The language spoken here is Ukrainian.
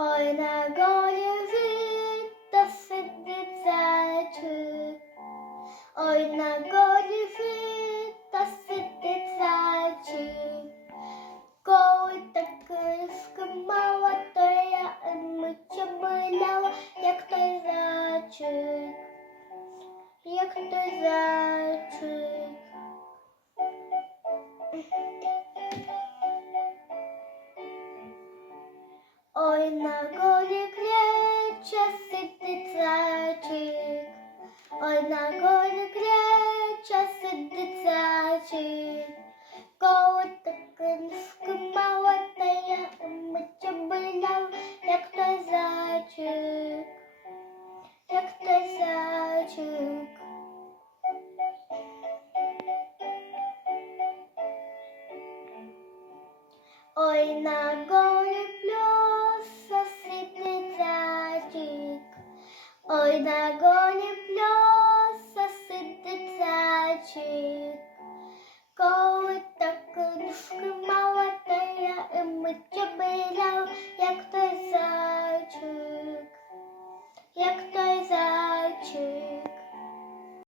Ой, на горі сидить зайчик. Ой, на горі сидить зайчик. Коли таке скимала, то я миття миляла, як той зайчик, як той зайчик. Ой, на горі креча сидить зайчик. Ой, на горі креча сидить зайчик. Коли таке скимала, та я миття биляв, як той зайчик, як той зайчик. Ой, на горі Ой, на гоні пльоса сидить зайчик. Коли так скимала, та я миття биляв, як